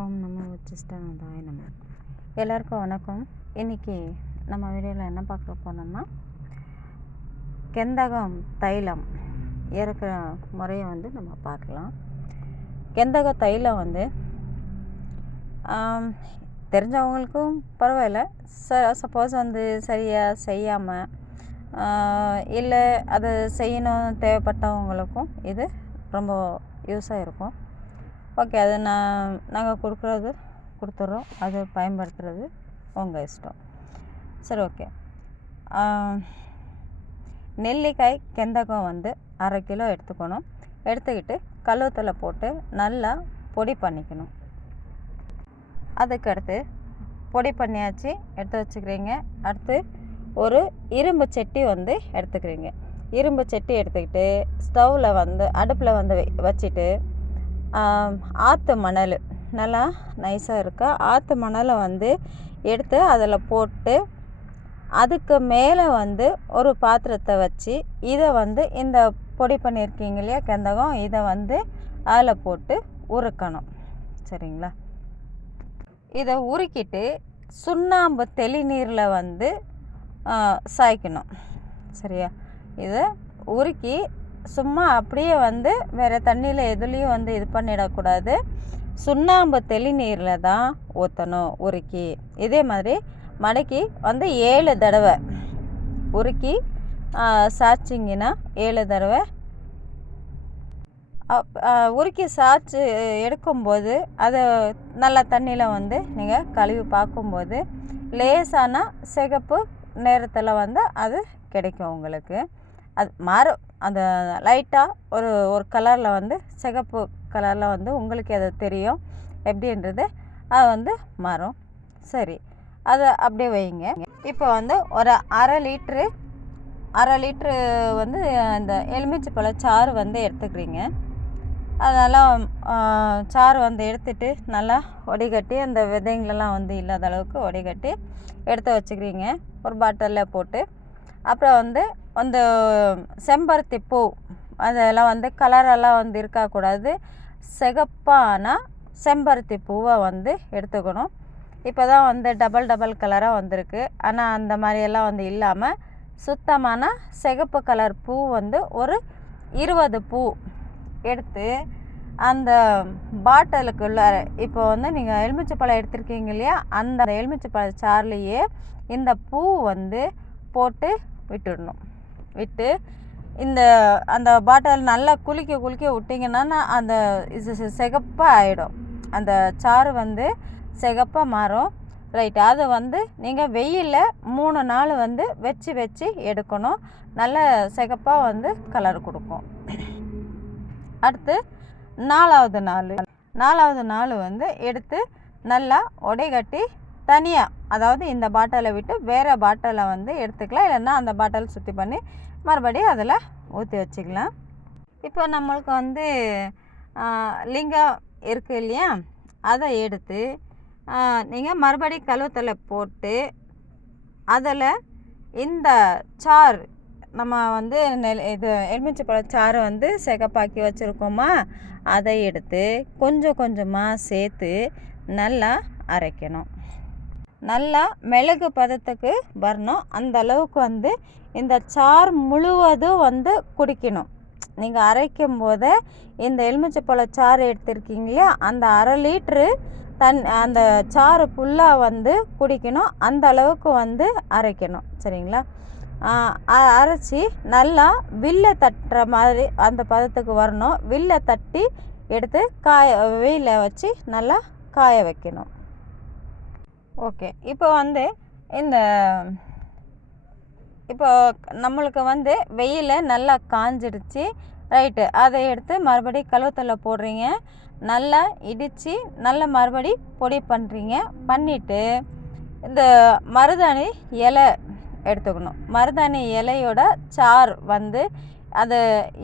ஓம் நமோ உச்சிஷ்டநாதாய நம. எல்லாருக்கும் வணக்கம். இன்றைக்கி நம்ம வீடியோவில் என்ன பார்க்க போனோம்னா, கெந்தகம் தைலம் இறக்குற முறையை நம்ம பார்க்கலாம். கெந்தக தைலம் தெரிஞ்சவங்களுக்கும் பரவாயில்ல. சப்போஸ் சரியாக செய்யாமல் இல்லை அதை செய்யணும் தேவைப்பட்டவங்களுக்கும் இது ரொம்ப யூஸாக இருக்கும். ஓகே, அது நாங்கள் கொடுத்துட்றோம். அது பயன்படுத்துகிறது உங்கள் இஷ்டம். சரி, ஓகே. நெல்லிக்காய் கெந்தகம் 1/2 கிலோ எடுத்துக்கணும். எடுத்துக்கிட்டு கழுவத்தில் போட்டு நல்லா பொடி பண்ணிக்கணும். அதுக்கடுத்து பொடி பண்ணியாச்சு, எடுத்து வச்சுக்கிறீங்க. அடுத்து ஒரு இரும்பு சட்டி எடுத்துக்கிறீங்க. இரும்பு சட்டி எடுத்துக்கிட்டு ஸ்டவ்வில் அடுப்பில் வச்சுட்டு ஆற்று மணல் நல்லா நைஸாக இருக்கா ஆற்று மணலை எடுத்து அதில் போட்டு, அதுக்கு மேலே ஒரு பாத்திரத்தை வச்சு இதை இந்த பொடி பண்ணியிருக்கீங்க இல்லையா கெந்தகம், இதை அதில் போட்டு உருக்கணும். சரிங்களா? இதை உருக்கிட்டு சுண்ணாம்பு தெளிநீரில் சாய்க்கணும். சரியா? இதை உருக்கி சும்மா அப்படியே வேறு தண்ணியில் எதுலேயும் இது பண்ணிடக்கூடாது. சுண்ணாம்பு தெளிநீரில் தான் ஊற்றணும் உருக்கி. இதே மாதிரி மடக்கி 7 தடவை உருக்கி சாய்ச்சிங்கன்னா 7 தடவை உருக்கி சாய்ச்சி எடுக்கும்போது அதை நல்ல தண்ணியில் நீங்கள் கழுவி பார்க்கும்போது லேசான சிகப்பு நேரத்தில் அது கிடைக்கும் உங்களுக்கு. அது மாறும், அந்த லைட்டாக ஒரு கலரில் சிகப்பு கலரில் உங்களுக்கு அது தெரியும் எப்படின்றது. அது மாறும். சரி, அதை அப்படியே வைங்க. இப்போ ஒரு அரை லிட்ரு இந்த எலுமிச்சைப்பழ சாறு எடுத்துக்கிறீங்க. அதெல்லாம் சாறு எடுத்துட்டு நல்லா வடிகட்டி அந்த விதைங்களெல்லாம் இல்லாத அளவுக்கு வடிகட்டி எடுத்து வச்சுக்கிறீங்க ஒரு பாட்டிலில் போட்டு. அப்புறம் அந்த செம்பருத்தி பூ அதெல்லாம் கலரெல்லாம் இருக்கக்கூடாது. சிகப்பான செம்பருத்தி பூவை எடுத்துக்கணும். இப்போ தான் டபுள் கலராக வந்திருக்கு. ஆனால் அந்த மாதிரியெல்லாம் இல்லாமல் சுத்தமான சிகப்பு கலர் பூ ஒரு 20 பூ எடுத்து அந்த பாட்டிலுக்குள்ள இப்போ நீங்கள் எலுமிச்சைப்பழம் எடுத்துருக்கீங்க இல்லையா, அந்த எலுமிச்சைப்பழ சாறுலையே இந்த பூ போட்டு விட்டுடணும். விட்டு அந்த பாட்டில் நல்லா குலுக்கி விட்டிங்கன்னா அந்த சிகப்பாக ஆகிடும். அந்த சாறு சிகப்பாக மாறும். ரைட், அது நீங்கள் வெயிலில் 3 நாள் வச்சு எடுக்கணும். நல்ல சிகப்பாக கலர் கொடுக்கும். அடுத்து 4வது நாள் எடுத்து நல்லா உடைகட்டி தனியாக, அதாவது இந்த பாட்டிலை விட்டு வேறு பாட்டிலை எடுத்துக்கலாம். இல்லைன்னா அந்த பாட்டில் சுற்றி பண்ணி மறுபடியும் அதில் ஊற்றி வச்சுக்கலாம். இப்போ நம்மளுக்கு லிங்கம் இருக்குது இல்லையா, அதை எடுத்து நீங்கள் மறுபடியும் கழுவத்தில் போட்டு அதில் இந்த சாறு நம்ம இது எலுமிச்சைப்பழ சாறு சிகப்பாக்கி வச்சுருக்கோமா, அதை எடுத்து கொஞ்சம் கொஞ்சமாக சேர்த்து நல்லா அரைக்கணும். நல்லா மிளகு பதத்துக்கு வரணும். அந்த அளவுக்கு இந்த சாறு முழுவதும் குடிக்கணும். நீங்கள் அரைக்கும் போது இந்த எலுமிச்சைப்பழ சாறு எடுத்துருக்கீங்களா, அந்த அரை லிட்ரு அந்த சாறு ஃபுல்லாக குடிக்கணும். அந்த அளவுக்கு அரைக்கணும். சரிங்களா? அரைச்சி நல்லா வில்லை தட்டுற மாதிரி அந்த பதத்துக்கு வரணும். வில்லை தட்டி எடுத்து வெயிலில் வச்சு நல்லா காய வைக்கணும். ஓகே, இப்போ இப்போ நம்மளுக்கு வெயிலில் நல்லா காஞ்சிடுச்சு. ரைட்டு, அதை எடுத்து மறுபடியும் கழுவத்தில் போடுறீங்க. நல்லா இடித்து நல்லா மறுபடி பொடி பண்ணுறீங்க. பண்ணிவிட்டு இந்த மருதாணி இலை எடுத்துக்கணும். மருதாணி இலையோட சாறு அதை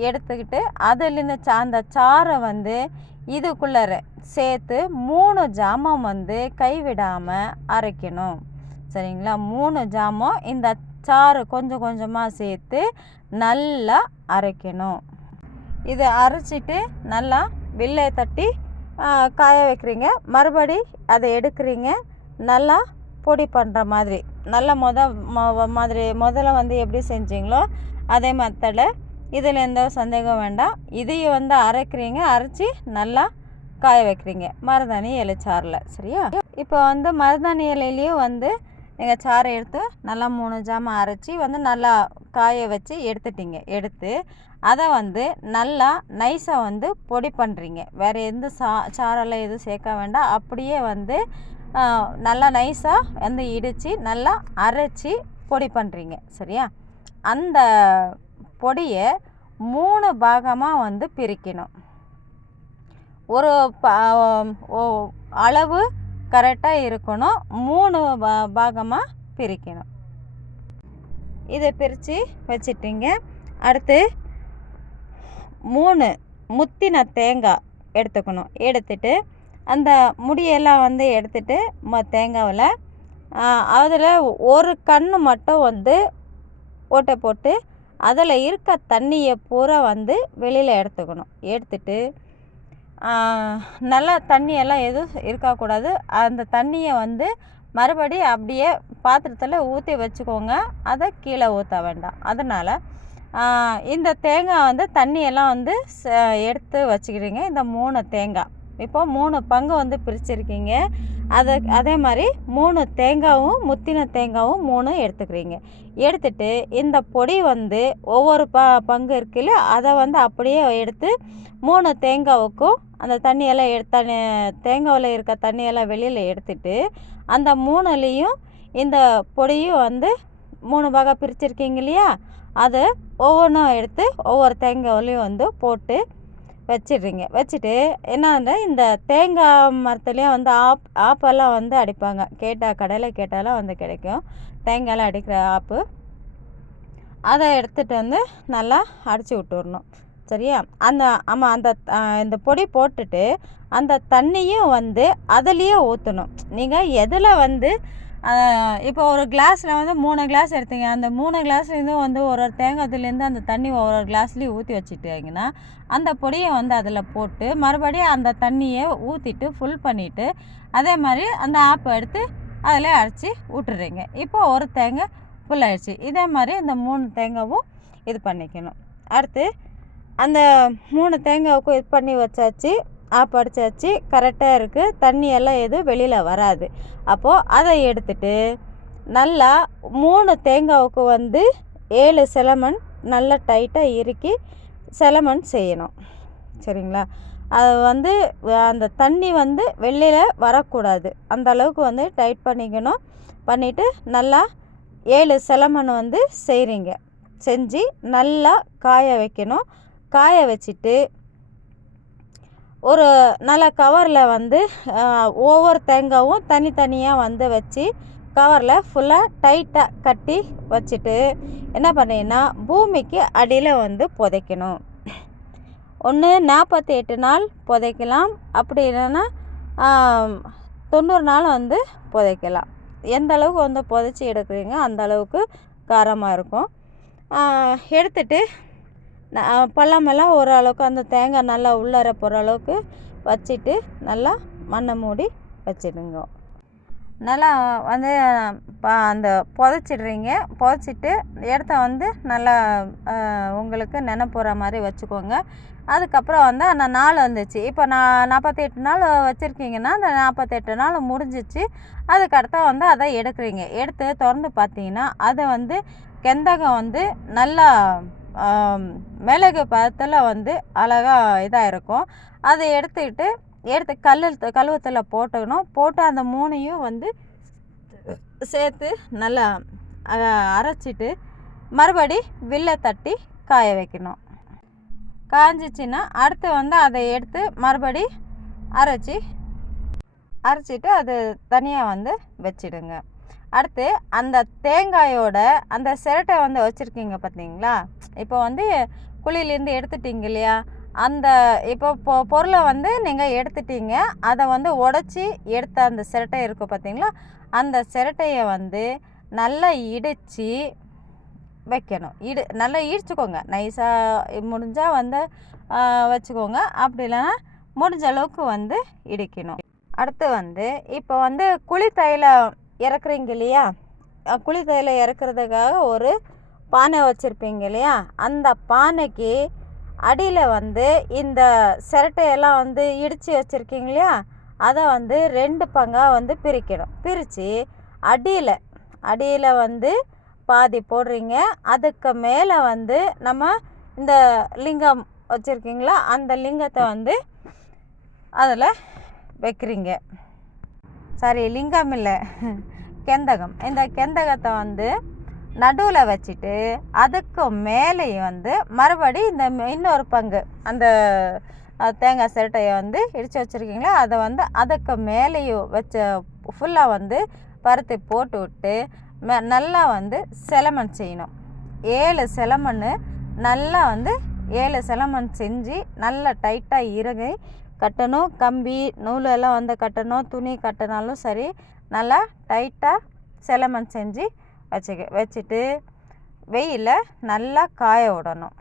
எடுத்துக்கிட்டு அதில் அந்த சாறை இதுக்குள்ளே சேர்த்து 3 ஜாமம் கைவிடாமல் அரைக்கணும். சரிங்களா? 3 ஜாமம் இந்த சாறு கொஞ்சம் கொஞ்சமாக சேர்த்து நல்லா அரைக்கணும். இதை அரைச்சிட்டு நல்லா வில்லை தட்டி காய வைக்கிறீங்க. மறுபடி அதை எடுக்கிறீங்க. நல்லா பொடி பண்ணுற மாதிரி நல்லா முதல்ல வந்து எப்படி செஞ்சீங்களோ அதே மெத்தடில் இதில் எந்த சந்தேகம் வேண்டாம். இதையும் வந்து அரைக்கிறீங்க. அரைச்சி நல்லா காய வைக்கிறீங்க மருதாணி இலை சாறில். சரியா? இப்போ வந்து மருதாணி இலையிலையும் வந்து நீங்கள் சாறை எடுத்து நல்லா 3 ஜாமான் அரைச்சி வந்து நல்லா காய வச்சு எடுத்துட்டீங்க. எடுத்து அதை வந்து நல்லா நைஸாக வந்து பொடி பண்ணுறீங்க. வேறு எந்த சாரெல்லாம் எதுவும் சேர்க்க வேண்டாம். அப்படியே வந்து நல்லா நைஸாக வந்து இடித்து நல்லா அரைச்சி பொடி பண்ணுறீங்க. சரியா? அந்த பொடியை 3 பாகமாக வந்து பிரிக்கணும். ஒரு அளவு கரெக்டாக இருக்கணும். 3 பாகமாக பிரிக்கணும். இதை பிரித்து வச்சிட்டிங்க. அடுத்து 3 முத்தின தேங்காய் எடுத்துக்கணும். எடுத்துட்டு அந்த முடியெல்லாம் வந்து எடுத்துட்டு தேங்காவில் அதில் ஒரு கன்று மட்டும் வந்து ஓட்டை போட்டு அதில் இருக்க தண்ணியை பூரா வந்து வெளியில் எடுத்துக்கணும். எடுத்துட்டு நல்லா தண்ணியெல்லாம் எதுவும் இருக்கக்கூடாது. அந்த தண்ணியை வந்து மறுபடி அப்படியே பாத்திரத்தில் ஊற்றி வச்சுக்கோங்க. அதை கீழே ஊற்ற வேண்டாம். அதனால் இந்த தேங்காய் வந்து தண்ணியெல்லாம் வந்து எடுத்து வச்சுக்கிறீங்க. இந்த 3 தேங்காய் இப்போ 3 பங்கு வந்து பிரிச்சுருக்கீங்க. அதே மாதிரி 3 தேங்காயும் முத்தின தேங்காயும் 3 எடுத்துக்கிறீங்க. எடுத்துட்டு இந்த பொடி வந்து ஒவ்வொரு பங்கு இருக்குல்ல அதை வந்து அப்படியே எடுத்து 3 தேங்காவுக்கும் அந்த தண்ணியெல்லாம் தேங்காவில் இருக்க தண்ணியெல்லாம் வெளியில் எடுத்துட்டு அந்த 3லேயும் இந்த பொடியும் வந்து 3 பாகம் பிரிச்சுருக்கீங்க இல்லையா, அதை ஒவ்வொன்றும் எடுத்து ஒவ்வொரு தேங்காயிலையும் வந்து போட்டு வச்சிடுறீங்க. வச்சுட்டு என்னன்னா இந்த தேங்காய் மரத்துலேயும் வந்து ஆப்பெல்லாம் வந்து அடிப்பாங்க. கடையில் கேட்டாலும் வந்து கிடைக்கும். தேங்காயெல்லாம் அடிக்கிற ஆப்பு அதை எடுத்துகிட்டு வந்து நல்லா அடித்து விட்டுறணும். சரியா? இந்த பொடி போட்டுட்டு அந்த தண்ணியும் வந்து அதுலேயே ஊற்றணும். நீங்கள் எதில் வந்து இப்போ ஒரு கிளாஸில் வந்து 3 கிளாஸ் எடுத்தீங்க. அந்த 3 கிளாஸ்லேருந்தும் வந்து ஒரு தேங்காய்லேருந்து அந்த தண்ணி ஒவ்வொரு கிளாஸ்லேயும் ஊற்றி வச்சுட்டிங்கன்னா அந்த பொடியை வந்து அதில் போட்டு மறுபடியும் அந்த தண்ணியை ஊற்றிட்டு ஃபுல் பண்ணிவிட்டு அதே மாதிரி அந்த ஆப்பை எடுத்து அதில் அரைச்சி விட்டுறீங்க. இப்போ ஒரு தேங்காய் ஃபுல் ஆகிடுச்சு. இதே மாதிரி இந்த 3 தேங்காயும் இது பண்ணிக்கணும். அடுத்து அந்த 3 தேங்காவுக்கும் இது பண்ணி வச்சாச்சு. ஆப்பு அடிச்சாச்சு. கரெக்டாக இருக்குது. தண்ணியெல்லாம் எதுவும் வெளியில் வராது. அப்போது அதை எடுத்துட்டு நல்லா 3 தேங்காவுக்கு வந்து 7 செலமன் நல்லா டைட்டாக இறுக்கி செலமன் செய்யணும். சரிங்களா? அது வந்து அந்த தண்ணி வந்து வெளியில் வரக்கூடாது. அந்த அளவுக்கு வந்து டைட் பண்ணிக்கணும். பண்ணிவிட்டு நல்லா 7 செலமன் வந்து செய்கிறீங்க. செஞ்சு நல்லா காய வைக்கணும். காய வச்சுட்டு ஒரு நல்ல கவரில் வந்து ஒவ்வொரு தேங்காயும் தனித்தனியாக வந்து வச்சு கவரில் ஃபுல்லாக டைட்டாக கட்டி வச்சுட்டு என்ன பண்ணீங்கன்னா பூமிக்கு அடியில் வந்து புதைக்கணும். ஒன்று 48 நாள் புதைக்கலாம். அப்படி இல்லைன்னா 90 நாள் வந்து புதைக்கலாம். எந்த அளவுக்கு வந்து புதைச்சி எடுக்கிறீங்க அந்த அளவுக்கு காரமாக இருக்கும். எடுத்துட்டு பள்ளமெல்லாம் ஓரளவுக்கு அந்த தேங்காய் நல்லா உள்ளார போகிற அளவுக்கு வச்சுட்டு நல்லா மண்ணை மூடி வச்சிடுங்க. நல்லா வந்து அந்த புதைச்சிடுறீங்க. புதைச்சிட்டு இடத்த வந்து நல்லா உங்களுக்கு நினைப்புற மாதிரி வச்சுக்கோங்க. அதுக்கப்புறம் வந்து அந்த நாள் வந்துச்சு. இப்போ 48 நாள் வச்சுருக்கீங்கன்னா அந்த 48 நாள் முடிஞ்சிச்சு. அதுக்கடுத்த வந்து அதை எடுக்கிறீங்க. எடுத்து திறந்து பார்த்தீங்கன்னா அதை வந்து கெந்தகம் வந்து நல்லா மிளகு பதத்தில் வந்து அழகாக இதாக இருக்கும். அதை எடுத்து கழுவத்தில் போட்டுக்கணும். போட்டு அந்த 3ஐயும் வந்து சேர்த்து நல்லா அரைச்சிட்டு மறுபடி வில்லை தட்டி காய வைக்கணும். காஞ்சிச்சின்னா அடுத்து வந்து அதை எடுத்து மறுபடி அரைச்சிட்டு அது தனியாக வந்து வச்சிடுங்க. அடுத்து அந்த தேங்காயோட அந்த சிரட்டை வந்து வச்சுருக்கீங்க பார்த்தீங்களா? இப்போ வந்து குழியிலேருந்து எடுத்துட்டீங்க இல்லையா? அந்த இப்போ பொருளை வந்து நீங்கள் எடுத்துட்டீங்க. அதை வந்து உடச்சி எடுத்த அந்த சிரட்டை இருக்கும் பார்த்தீங்களா? அந்த சிரட்டையை வந்து நல்லா இடித்து வைக்கணும். நல்லா இடிச்சுக்கோங்க. நைஸாக முடிஞ்சால் வந்து வச்சுக்கோங்க. அப்படி இல்லைன்னா முடிஞ்ச அளவுக்கு வந்து இடிக்கணும். அடுத்து வந்து இப்போ வந்து குழி தைலம் இறக்குறீங்க இல்லையா, குழி தைலம் இறக்குறதுக்காக ஒரு பானை வச்சுருப்பீங்க இல்லையா, அந்த பானைக்கு அடியில் வந்து இந்த சிரட்டையெல்லாம் வந்து இடித்து வச்சுருக்கீங்க இல்லையா, அதை வந்து 2 பங்காக வந்து பிரிக்கணும். பிரித்து அடியில் வந்து பாதி போடுறீங்க. அதுக்கு மேலே வந்து நம்ம இந்த லிங்கம் வச்சுருக்கீங்களா, அந்த லிங்கத்தை வந்து அதில் வைக்கிறீங்க. சாரி, லிங்கம் இல்லை, கெந்தகம். இந்த கெந்தகத்தை வந்து நடுவில் வச்சுட்டு அதுக்கு மேலேயும் வந்து மறுபடி இந்த இன்னொரு பங்கு அந்த தேங்காய் சிரட்டையை வந்து இடித்து வச்சுருக்கீங்களா, அதை வந்து அதுக்கு மேலேயும் வச்ச ஃபுல்லாக வந்து பருத்தி போட்டு விட்டு நல்லா வந்து செலமன் செய்யணும். 7 செலமன் நல்லா வந்து 7 செலமன் செஞ்சு நல்லா டைட்டாக இறுகி கட்டணும். கம்பி நூலெல்லாம் வந்து கட்டணும், துணி கட்டினாலும் சரி, நல்லா டைட்டாக செலமன் செஞ்சு வச்சுட்டு வெயிலில் நல்லா காய விடணும்.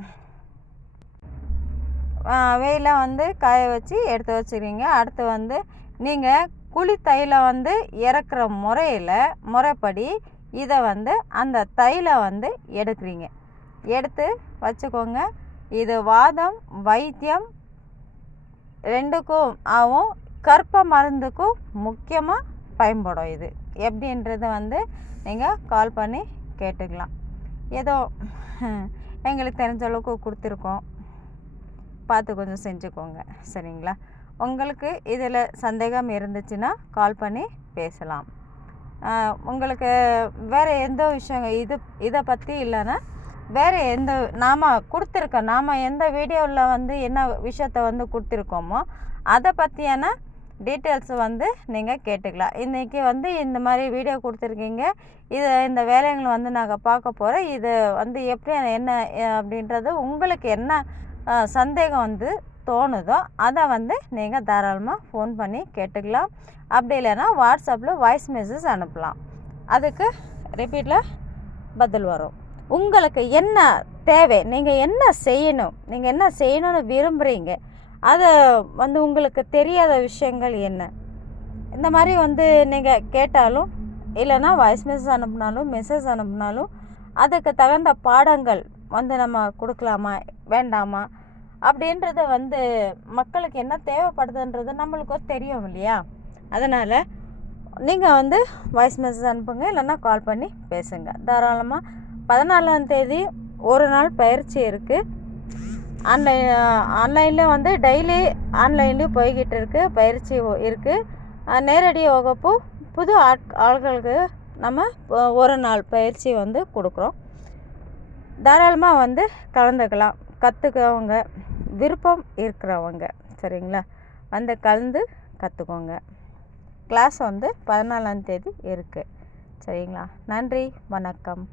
வெயிலில் வந்து காய வச்சு எடுத்து வச்சுக்கிறீங்க. அடுத்து வந்து நீங்கள் குழி தைலம் வந்து இறக்குற முறைப்படி இதை வந்து அந்த தைலம் வந்து எடுக்கிறீங்க. எடுத்து வச்சுக்கோங்க. இது வாதம் வைத்தியம் 2க்கும் ஆகும். கற்ப மருந்துக்கும் முக்கியமாக பயன்படும். இது எப்படின்றது வந்து நீங்கள் கால் பண்ணி கேட்டுக்கலாம். ஏதோ எங்களுக்கு தெரிஞ்ச அளவுக்கு கொடுத்துருக்கோம், பார்த்து கொஞ்சம் செஞ்சுக்கோங்க, சரிங்களா? உங்களுக்கு இதில் சந்தேகம் இருந்துச்சுன்னா கால் பண்ணி பேசலாம். உங்களுக்கு வேறு எந்த விஷயம் இதை பற்றி இல்லைன்னா வேறு எந்த நாம் எந்த வீடியோவில் வந்து என்ன விஷயத்தை வந்து கொடுத்துருக்கோமோ அதை பற்றியான டீட்டெயில்ஸ் வந்து நீங்கள் கேட்டுக்கலாம். இன்றைக்கி வந்து இந்த மாதிரி வீடியோ கொடுத்துருக்கீங்க, இந்த வேலைங்களை வந்து நாங்கள் பார்க்க போகிறோம், இது வந்து எப்படி என்ன அப்படின்றது உங்களுக்கு என்ன சந்தேகம் வந்து தோணுதோ அதை வந்து நீங்கள் தாராளமாக ஃபோன் பண்ணி கேட்டுக்கலாம். அப்படி இல்லைன்னா வாட்ஸ்அப்பில் வாய்ஸ் மெசேஜ் அனுப்பலாம். அதுக்கு ரிப்பீட்டில் பதில் வரும். உங்களுக்கு என்ன தேவை, நீங்கள் என்ன செய்யணும்னு விரும்புகிறீங்க, அதை வந்து உங்களுக்கு தெரியாத விஷயங்கள் என்ன, இந்த மாதிரி வந்து நீங்கள் கேட்டாலும் இல்லைன்னா வாய்ஸ் மெசேஜ் அனுப்புனாலும் அதுக்கு தகுந்த பாடங்கள் வந்து நம்ம கொடுக்கலாமா வேண்டாமா அப்படின்றத வந்து மக்களுக்கு என்ன தேவைப்படுதுன்றது நம்மளுக்கு தெரியும் இல்லையா. அதனால் நீங்கள் வந்து வாய்ஸ் மெசேஜ் அனுப்புங்க, இல்லைன்னா கால் பண்ணி பேசுங்க. தாராளமாக 14ஆம் தேதி ஒரு நாள் பயிற்சி இருக்குது. ஆன்லைனில் வந்து டெய்லி ஆன்லைன்லேயும் போய்கிட்டு இருக்குது, பயிற்சி இருக்குது. நேரடி வகுப்பு புது ஆட்களுக்கு நம்ம ஒரு நாள் பயிற்சி வந்து கொடுக்குறோம். தாராளமாக வந்து கலந்துக்கலாம். கற்றுக்கவங்க, விருப்பம் இருக்கிறவங்க, சரிங்களா, வந்து கலந்து கற்றுக்கோங்க. கிளாஸ் வந்து 14ஆம் தேதி இருக்குது, சரிங்களா? நன்றி, வணக்கம்.